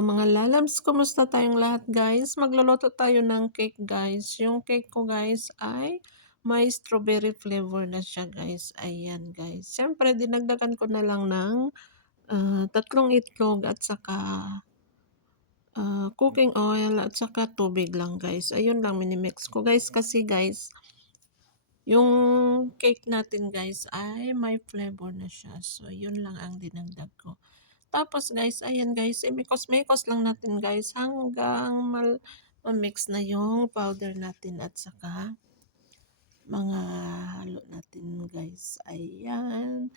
Mga lalabs, kumusta tayong lahat guys? Magluluto tayo ng cake guys. Yung cake ko guys ay may strawberry flavor na siya guys. Ayan guys. Siyempre dinagdagan ko na lang ng 3 itlog at saka cooking oil at saka tubig lang guys. Ayun lang minimix ko guys kasi guys yung cake natin guys ay may flavor na siya. So yun lang ang dinagdag ko. Tapos guys, ayan guys, imikos-mikos lang natin guys hanggang ma-mix na yung powder natin at saka mga halo natin guys. Ayan.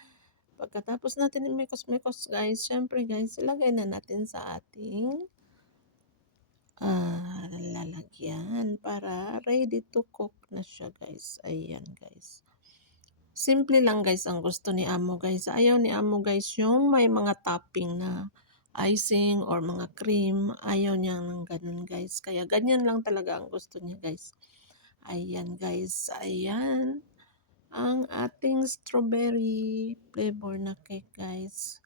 Pagkatapos natin imikos-mikos guys, syempre guys, ilagay na natin sa ating lalagyan para ready to cook na siya guys. Ayan guys. Simple lang guys ang gusto ni amo guys. Ayaw ni amo guys yung may mga topping na icing or mga cream. Ayaw niya ng ganun guys. Kaya ganyan lang talaga ang gusto niya guys. Ayan guys. Ayan. Ang ating strawberry flavor na cake guys.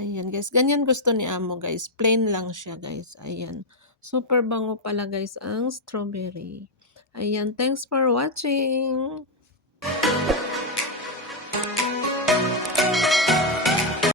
Ayan guys. Ganyan gusto ni amo guys. Plain lang siya guys. Ayan. Super bango pala guys ang strawberry. Ayan. Thanks for watching.